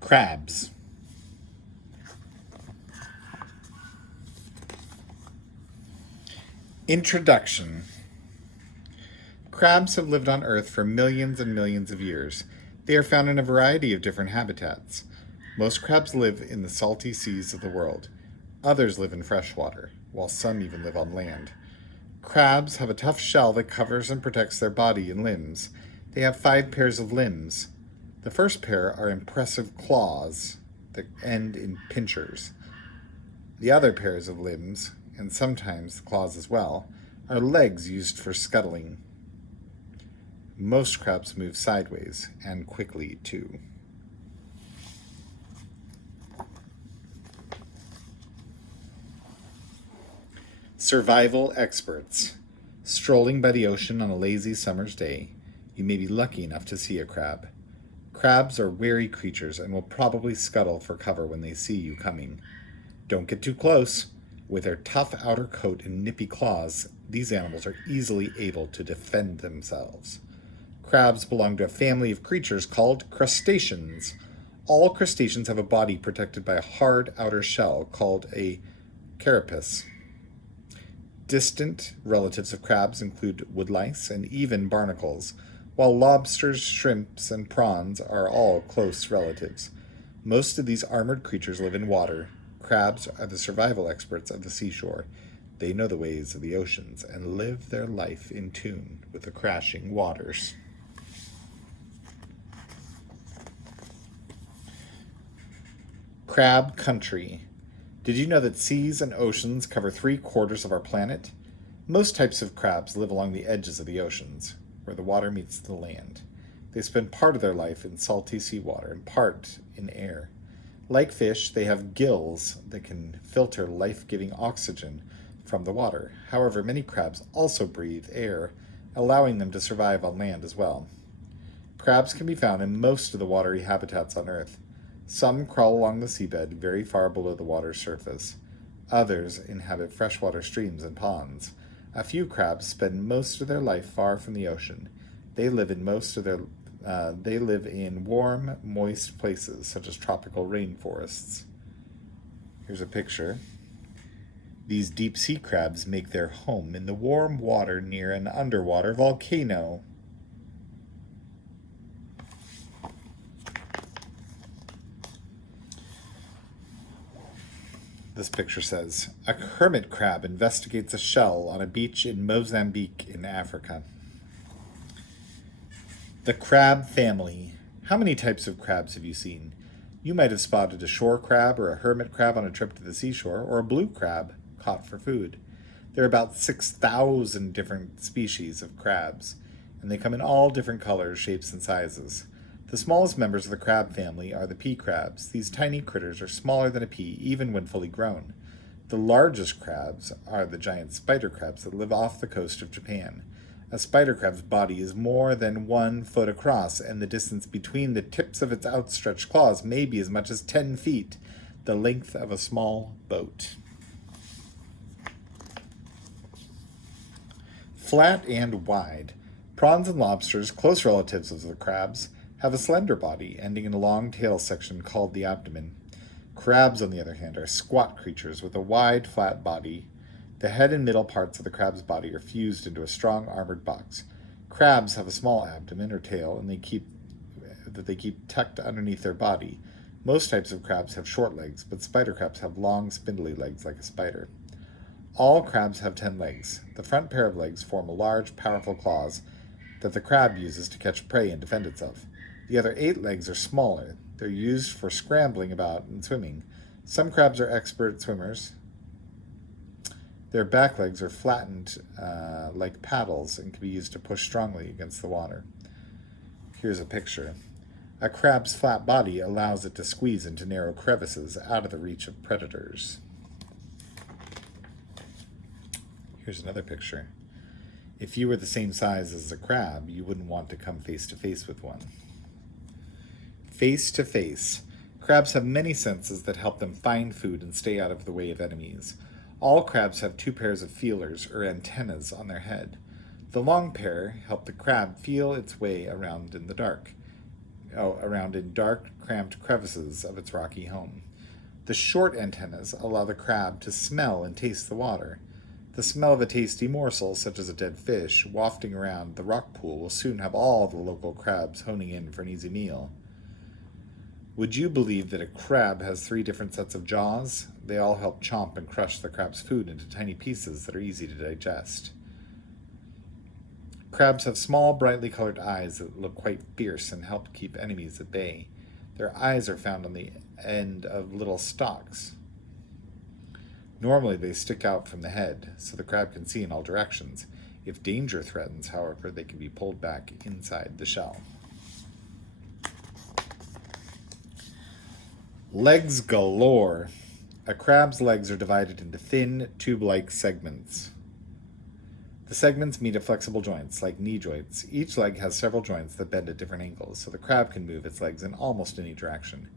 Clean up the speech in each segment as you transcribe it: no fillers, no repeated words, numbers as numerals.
Crabs. Introduction. Crabs have lived on Earth for millions and millions of years. They are found in a variety of different habitats. Most crabs live in the salty seas of the world. Others live in freshwater, while some even live on land. Crabs have a tough shell that covers and protects their body and limbs. They have 5 pairs of limbs. The first pair are impressive claws that end in pinchers. The other pairs of limbs, and sometimes claws as well, are legs used for scuttling. Most crabs move sideways, and quickly too. Survival experts. Strolling by the ocean on a lazy summer's day, you may be lucky enough to see a crab. Crabs are wary creatures and will probably scuttle for cover when they see you coming. Don't get too close. With their tough outer coat and nippy claws, these animals are easily able to defend themselves. Crabs belong to a family of creatures called crustaceans. All crustaceans have a body protected by a hard outer shell called a carapace. Distant relatives of crabs include woodlice and even barnacles, while lobsters, shrimps, and prawns are all close relatives. Most of these armored creatures live in water. Crabs are the survival experts of the seashore. They know the ways of the oceans and live their life in tune with the crashing waters. Crab country. Did you know that seas and oceans cover 3/4 of our planet? Most types of crabs live along the edges of the oceans, where the water meets the land. They spend part of their life in salty seawater and part in air. Like fish, they have gills that can filter life-giving oxygen from the water. However, many crabs also breathe air, allowing them to survive on land as well. Crabs can be found in most of the watery habitats on Earth. Some crawl along the seabed very far below the water's surface. Others inhabit freshwater streams and ponds. A few crabs spend most of their life far from the ocean. They live in warm, moist places such as tropical rainforests. Here's a picture. These deep sea crabs make their home in the warm water near an underwater volcano. This picture says, a hermit crab investigates a shell on a beach in Mozambique in Africa. The crab family. How many types of crabs have you seen? You might have spotted a shore crab or a hermit crab on a trip to the seashore, or a blue crab caught for food. There are about 6,000 different species of crabs, and they come in all different colors, shapes, and sizes. The smallest members of the crab family are the pea crabs. These tiny critters are smaller than a pea, even when fully grown. The largest crabs are the giant spider crabs that live off the coast of Japan. A spider crab's body is more than 1 foot across, and the distance between the tips of its outstretched claws may be as much as 10 feet, the length of a small boat. Flat and wide. Prawns and lobsters, close relatives of the crabs, have a slender body ending in a long tail section called the abdomen. Crabs, on the other hand, are squat creatures with a wide, flat body. The head and middle parts of the crab's body are fused into a strong armored box. Crabs have a small abdomen or tail, and they keep tucked underneath their body. Most types of crabs have short legs, but spider crabs have long, spindly legs like a spider. All crabs have 10 legs. The front pair of legs form large, powerful claws that the crab uses to catch prey and defend itself. The other 8 legs are smaller. They're used for scrambling about and swimming. Some crabs are expert swimmers. Their back legs are flattened like paddles and can be used to push strongly against the water. Here's a picture. A crab's flat body allows it to squeeze into narrow crevices out of the reach of predators. Here's another picture. If you were the same size as a crab, you wouldn't want to come face to face with one. Face to face. Crabs have many senses that help them find food and stay out of the way of enemies. All crabs have 2 pairs of feelers, or antennas, on their head. The long pair help the crab feel its way around in the dark. around in dark, cramped crevices of its rocky home. The short antennas allow the crab to smell and taste the water. The smell of a tasty morsel, such as a dead fish, wafting around the rock pool will soon have all the local crabs honing in for an easy meal. Would you believe that a crab has 3 different sets of jaws? They all help chomp and crush the crab's food into tiny pieces that are easy to digest. Crabs have small, brightly colored eyes that look quite fierce and help keep enemies at bay. Their eyes are found on the end of little stalks. Normally they stick out from the head, so the crab can see in all directions. If danger threatens, however, they can be pulled back inside the shell. Legs galore. A crab's legs are divided into thin, tube-like segments. The segments meet at flexible joints, like knee joints. Each leg has several joints that bend at different angles, so the crab can move its legs in almost any direction.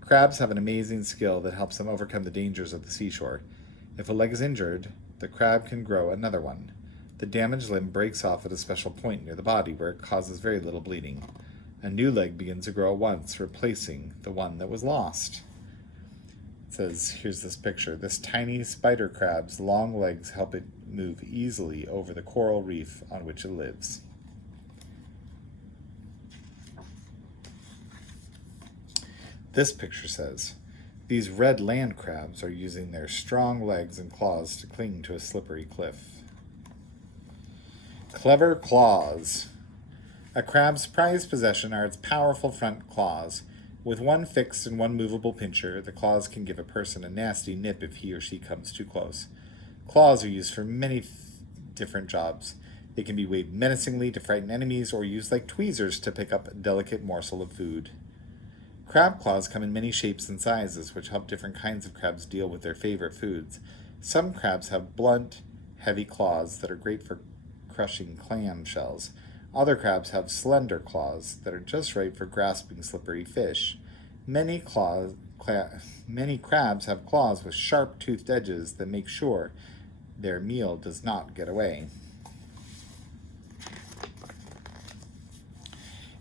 Crabs have an amazing skill that helps them overcome the dangers of the seashore. If a leg is injured, the crab can grow another one. The damaged limb breaks off at a special point near the body where it causes very little bleeding. A new leg begins to grow at once, replacing the one that was lost. It says, here's this picture. This tiny spider crab's long legs help it move easily over the coral reef on which it lives. This picture says, these red land crabs are using their strong legs and claws to cling to a slippery cliff. Clever claws. A crab's prized possession are its powerful front claws. With one fixed and one movable pincher, the claws can give a person a nasty nip if he or she comes too close. Claws are used for many different jobs. They can be waved menacingly to frighten enemies or used like tweezers to pick up a delicate morsel of food. Crab claws come in many shapes and sizes, which help different kinds of crabs deal with their favorite foods. Some crabs have blunt, heavy claws that are great for crushing clam shells. Other crabs have slender claws that are just right for grasping slippery fish. Many crabs have claws with sharp toothed edges that make sure their meal does not get away.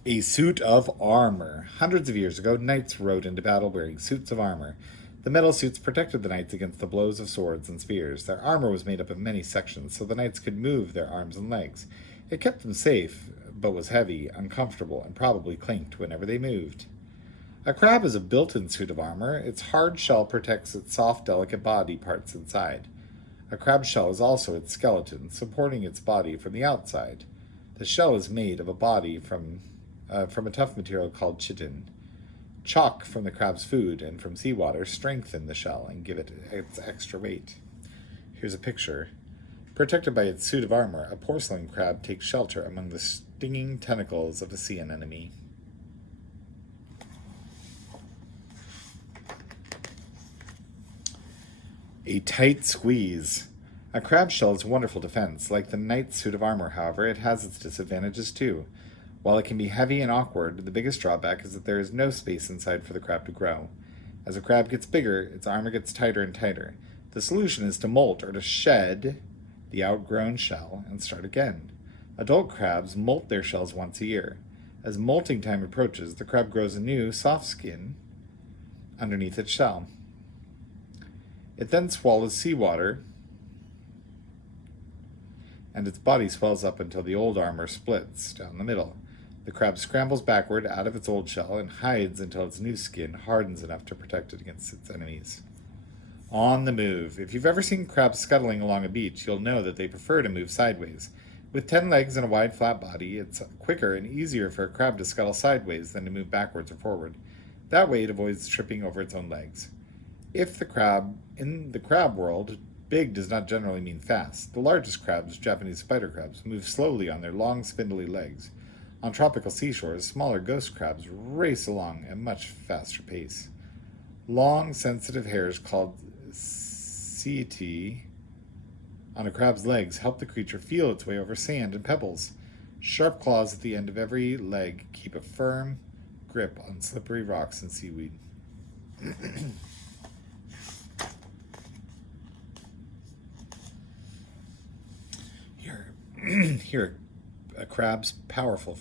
A suit of armor. Hundreds of years ago, knights rode into battle wearing suits of armor. The metal suits protected the knights against the blows of swords and spears. Their armor was made up of many sections, so the knights could move their arms and legs. It kept them safe, but was heavy, uncomfortable, and probably clinked whenever they moved. A crab is a built-in suit of armor. Its hard shell protects its soft, delicate body parts inside. A crab's shell is also its skeleton, supporting its body from the outside. The shell is made of a body from a tough material called chitin. Chalk from the crab's food and from seawater strengthen the shell and give it its extra weight. Here's a picture. Protected by its suit of armor, a porcelain crab takes shelter among the stinging tentacles of a sea anemone. A tight squeeze. A crab shell is a wonderful defense. Like the knight's suit of armor, however, it has its disadvantages too. While it can be heavy and awkward, the biggest drawback is that there is no space inside for the crab to grow. As a crab gets bigger, its armor gets tighter and tighter. The solution is to molt or to shed the outgrown shell and start again. Adult crabs molt their shells once a year. As molting time approaches, the crab grows a new, soft skin underneath its shell. It then swallows seawater, and its body swells up until the old armor splits down the middle. The crab scrambles backward out of its old shell and hides until its new skin hardens enough to protect it against its enemies. On the move. If you've ever seen crabs scuttling along a beach, you'll know that they prefer to move sideways. With 10 legs and a wide, flat body, it's quicker and easier for a crab to scuttle sideways than to move backwards or forward. That way it avoids tripping over its own legs. In the crab world, big does not generally mean fast. The largest crabs, Japanese spider crabs, move slowly on their long, spindly legs. On tropical seashores, smaller ghost crabs race along at a much faster pace. Long, sensitive hairs called setae on a crab's legs help the creature feel its way over sand and pebbles. Sharp claws at the end of every leg keep a firm grip on slippery rocks and seaweed. Here, a crab's powerful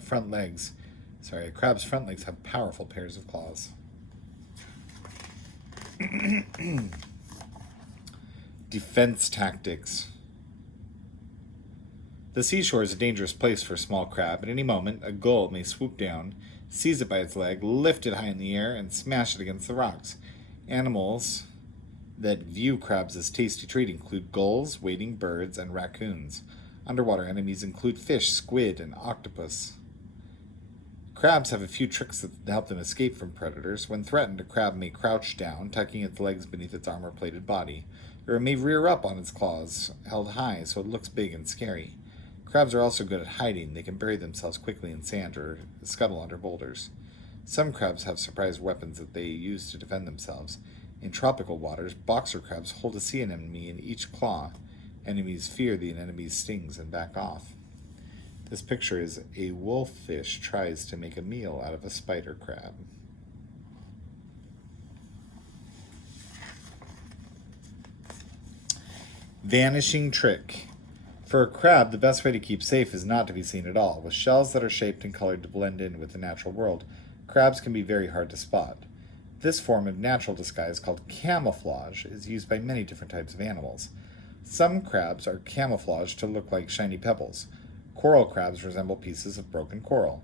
front legs A crab's front legs have powerful pairs of claws. Defense tactics. The seashore is a dangerous place for a small crab. At any moment, a gull may swoop down, seize it by its leg, lift it high in the air, and smash it against the rocks. Animals that view crabs as tasty treat include gulls, wading birds, and raccoons. Underwater enemies include fish, squid, and octopus. Crabs have a few tricks that help them escape from predators. When threatened, a crab may crouch down, tucking its legs beneath its armor-plated body, or it may rear up on its claws, held high so it looks big and scary. Crabs are also good at hiding. They can bury themselves quickly in sand or scuttle under boulders. Some crabs have surprise weapons that they use to defend themselves. In tropical waters, boxer crabs hold a sea anemone in each claw. Enemies fear the anemone's stings and back off. This picture is a wolffish tries to make a meal out of a spider crab. Vanishing trick. For a crab, the best way to keep safe is not to be seen at all. With shells that are shaped and colored to blend in with the natural world, crabs can be very hard to spot. This form of natural disguise, called camouflage, is used by many different types of animals. Some crabs are camouflaged to look like shiny pebbles. Coral crabs resemble pieces of broken coral.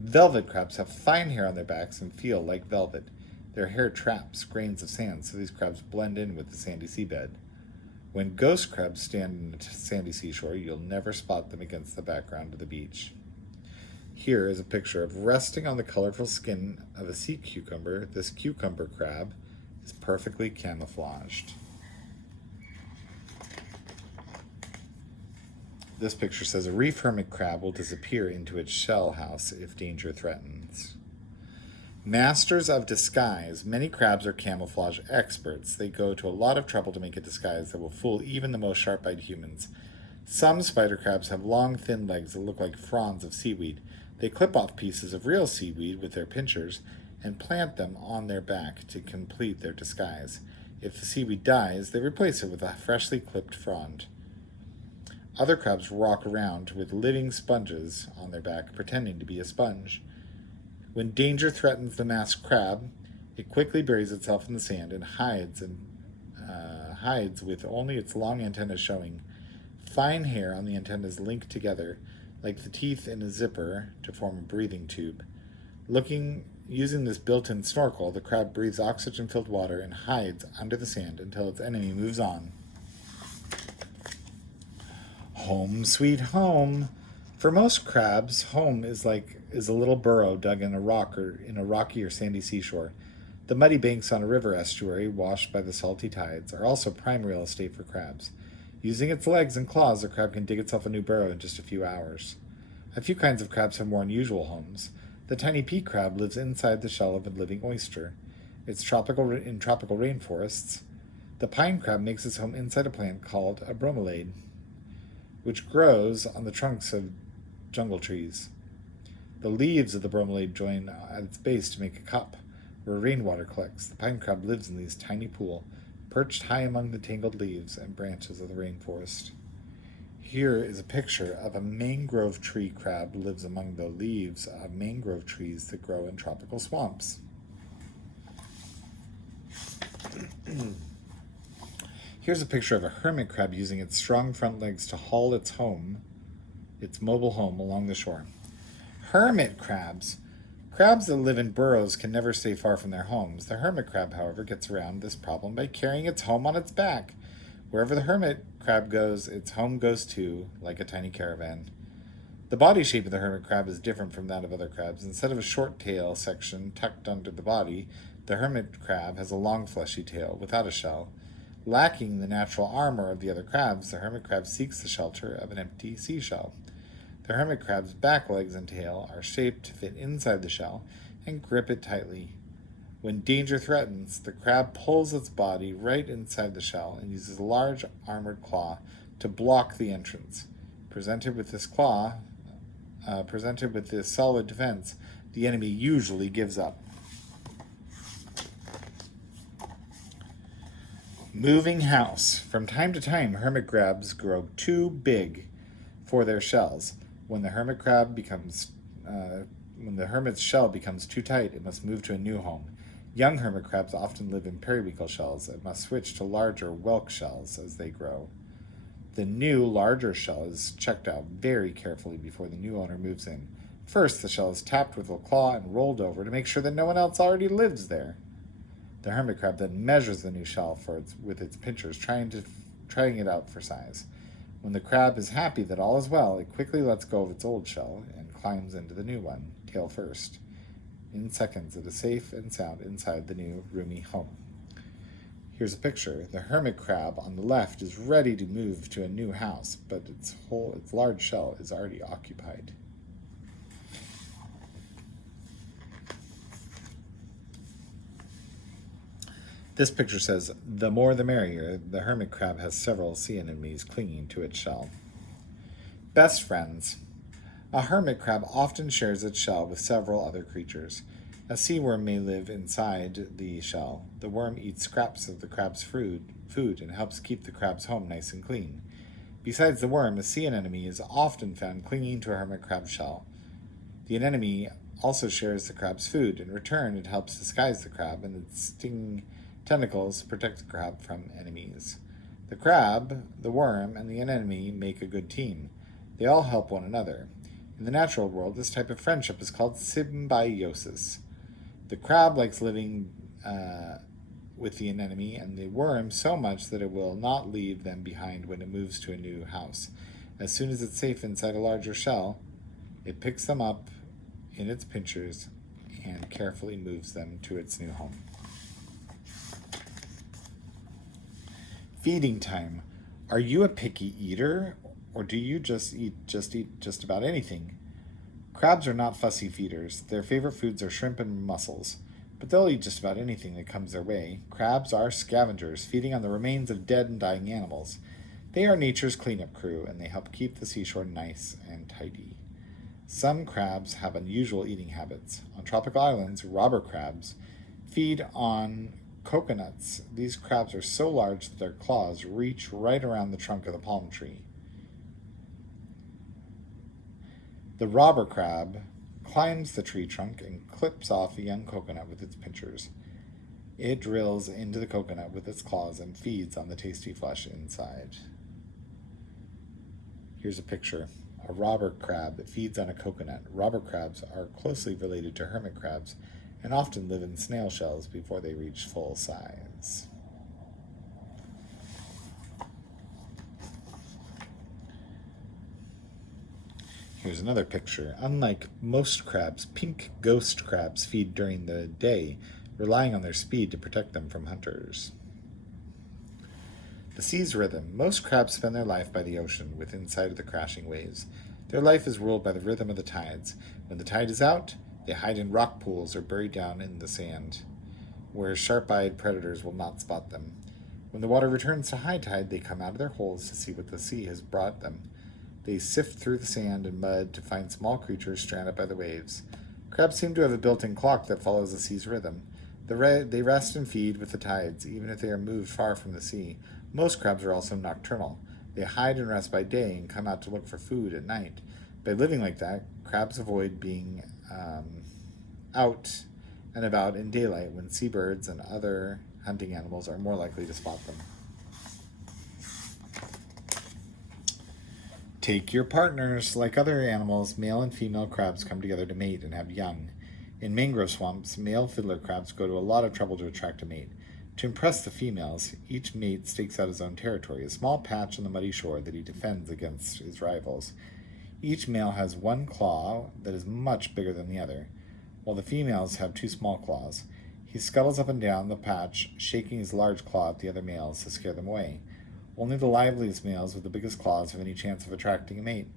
Velvet crabs have fine hair on their backs and feel like velvet. Their hair traps grains of sand, so these crabs blend in with the sandy seabed. When ghost crabs stand in the sandy seashore, you'll never spot them against the background of the beach. Here is a picture of resting on the colorful skin of a sea cucumber. This cucumber crab is perfectly camouflaged. This picture says a reef hermit crab will disappear into its shell house if danger threatens. Masters of disguise. Many crabs are camouflage experts. They go to a lot of trouble to make a disguise that will fool even the most sharp-eyed humans. Some spider crabs have long, thin legs that look like fronds of seaweed. They clip off pieces of real seaweed with their pinchers and plant them on their back to complete their disguise. If the seaweed dies, they replace it with a freshly clipped frond. Other crabs walk around with living sponges on their back, pretending to be a sponge. When danger threatens the masked crab, it quickly buries itself in the sand and hides with only its long antennas showing. Fine hair on the antennas linked together, like the teeth in a zipper, to form a breathing tube. Using this built-in snorkel, the crab breathes oxygen-filled water and hides under the sand until its enemy moves on. Home sweet home. For most crabs, home is a little burrow dug in a rock or in a rocky or sandy seashore. The muddy banks on a river estuary, washed by the salty tides, are also prime real estate for crabs. Using its legs and claws, the crab can dig itself a new burrow in just a few hours. A few kinds of crabs have more unusual homes. The tiny pea crab lives inside the shell of a living oyster. It's in tropical rainforests. The pine crab makes its home inside a plant called a bromeliad, which grows on the trunks of jungle trees. The leaves of the bromeliad join at its base to make a cup where rainwater collects. The pine crab lives in this tiny pool, perched high among the tangled leaves and branches of the rainforest. Here is a picture of a mangrove tree crab lives among the leaves of mangrove trees that grow in tropical swamps. Here's a picture of a hermit crab using its strong front legs to haul its mobile home along the shore. Hermit crabs. Crabs that live in burrows can never stay far from their homes. The hermit crab, however, gets around this problem by carrying its home on its back. Wherever the hermit crab goes, its home goes too, like a tiny caravan. The body shape of the hermit crab is different from that of other crabs. Instead of a short tail section tucked under the body, the hermit crab has a long fleshy tail without a shell. Lacking the natural armor of the other crabs, the hermit crab seeks the shelter of an empty seashell. The hermit crab's back legs and tail are shaped to fit inside the shell and grip it tightly. When danger threatens, the crab pulls its body right inside the shell and uses a large armored claw to block the entrance. Presented with this solid defense, the enemy usually gives up. Moving house. From time to time, hermit crabs grow too big for their shells. When the hermit crab becomes when the hermit's shell becomes too tight, it must move to a new home. Young hermit crabs often live in periwinkle shells and must switch to larger whelk shells as they grow. The new, larger shell is checked out very carefully before the new owner moves in. First, the shell is tapped with a claw and rolled over to make sure that no one else already lives there. The hermit crab then measures the new shell with its pincers, trying it out for size. When the crab is happy that all is well, it quickly lets go of its old shell and climbs into the new one, tail first. In seconds, it is safe and sound inside the new, roomy home. Here's a picture. The hermit crab on the left is ready to move to a new house, but its large shell is already occupied. This picture says, "The more the merrier." The hermit crab has several sea anemones clinging to its shell. Best friends. A hermit crab often shares its shell with several other creatures. A sea worm may live inside the shell. The worm eats scraps of the crab's food and helps keep the crab's home nice and clean. Besides the worm, a sea anemone is often found clinging to a hermit crab shell. The anemone also shares the crab's food. In return, it helps disguise the crab, and its stinging tentacles protect the crab from enemies. The crab, the worm, and the anemone make a good team. They all help one another. In the natural world, this type of friendship is called symbiosis. The crab likes living with the anemone and the worm so much that it will not leave them behind when it moves to a new house. As soon as it's safe inside a larger shell, it picks them up in its pincers and carefully moves them to its new home. Feeding time. Are you a picky eater, or do you just eat just about anything? Crabs are not fussy feeders. Their favorite foods are shrimp and mussels, but they'll eat just about anything that comes their way. Crabs are scavengers, feeding on the remains of dead and dying animals. They are nature's cleanup crew, and they help keep the seashore nice and tidy. Some crabs have unusual eating habits. On tropical islands, robber crabs feed on coconuts. These crabs are so large that their claws reach right around the trunk of the palm tree. The robber crab climbs the tree trunk and clips off a young coconut with its pincers. It drills into the coconut with its claws and feeds on the tasty flesh inside. Here's a picture. A robber crab that feeds on a coconut. Robber crabs are closely related to hermit crabs and often live in snail shells before they reach full size. Here's another picture. Unlike most crabs, pink ghost crabs feed during the day, relying on their speed to protect them from hunters. The sea's rhythm. Most crabs spend their life by the ocean, within sight of the crashing waves. Their life is ruled by the rhythm of the tides. When the tide is out, they hide in rock pools or bury down in the sand, where sharp-eyed predators will not spot them. When the water returns to high tide, they come out of their holes to see what the sea has brought them. They sift through the sand and mud to find small creatures stranded by the waves. Crabs seem to have a built-in clock that follows the sea's rhythm. They rest and feed with the tides, even if they are moved far from the sea. Most crabs are also nocturnal. They hide and rest by day and come out to look for food at night. By living like that, crabs avoid being out and about in daylight when seabirds and other hunting animals are more likely to spot them. Take your partners. Like other animals, male and female crabs come together to mate and have young. In mangrove swamps, male fiddler crabs go to a lot of trouble to attract a mate. To impress the females, each mate stakes out his own territory, a small patch on the muddy shore that he defends against his rivals. Each male has one claw that is much bigger than the other, while the females have two small claws. He scuttles up and down the patch, shaking his large claw at the other males to scare them away. Only the liveliest males with the biggest claws have any chance of attracting a mate.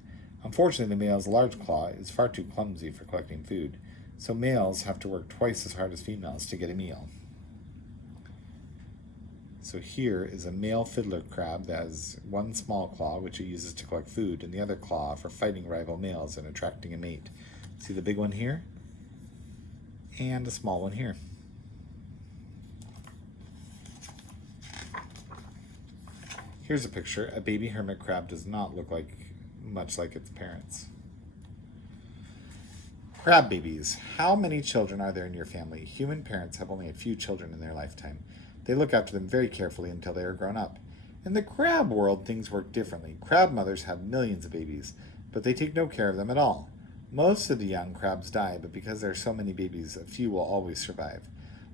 Unfortunately, the male's large claw is far too clumsy for collecting food, so males have to work twice as hard as females to get a meal. So here is a male fiddler crab that has one small claw, which it uses to collect food, and the other claw for fighting rival males and attracting a mate. See the big one here? And a small one here. Here's a picture. A baby hermit crab does not look much like its parents. Crab babies. How many children are there in your family? Human parents have only a few children in their lifetime. They look after them very carefully until they are grown up. In the crab world, things work differently. Crab mothers have millions of babies, but they take no care of them at all. Most of the young crabs die, but because there are so many babies, a few will always survive.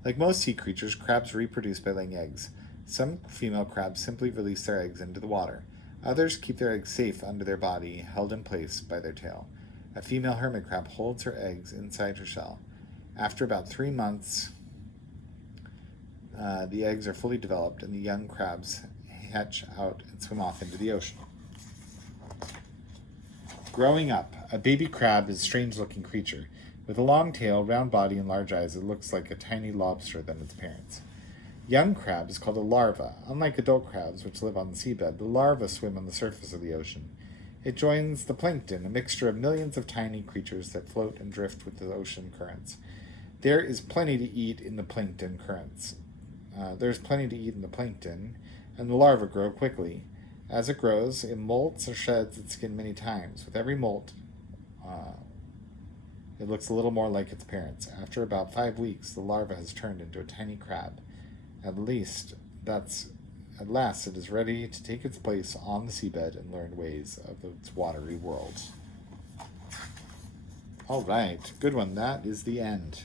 Like most sea creatures, crabs reproduce by laying eggs. Some female crabs simply release their eggs into the water. Others keep their eggs safe under their body, held in place by their tail. A female hermit crab holds her eggs inside her shell. After about 3 months, the eggs are fully developed and the young crabs hatch out and swim off into the ocean. Growing up, a baby crab is a strange looking creature. With a long tail, round body, and large eyes, it looks like a tiny lobster than its parents. Young crab is called a larva. Unlike adult crabs, which live on the seabed, the larvae swim on the surface of the ocean. It joins the plankton, a mixture of millions of tiny creatures that float and drift with the ocean currents. There is plenty to eat in the plankton currents. There's plenty to eat in the plankton, and the larvae grow quickly. As it grows, it molts or sheds its skin many times. With every molt, it looks a little more like its parents. After about 5 weeks, the larva has turned into a tiny crab. At last, it is ready to take its place on the seabed and learn ways of its watery world. All right, good one. That is the end.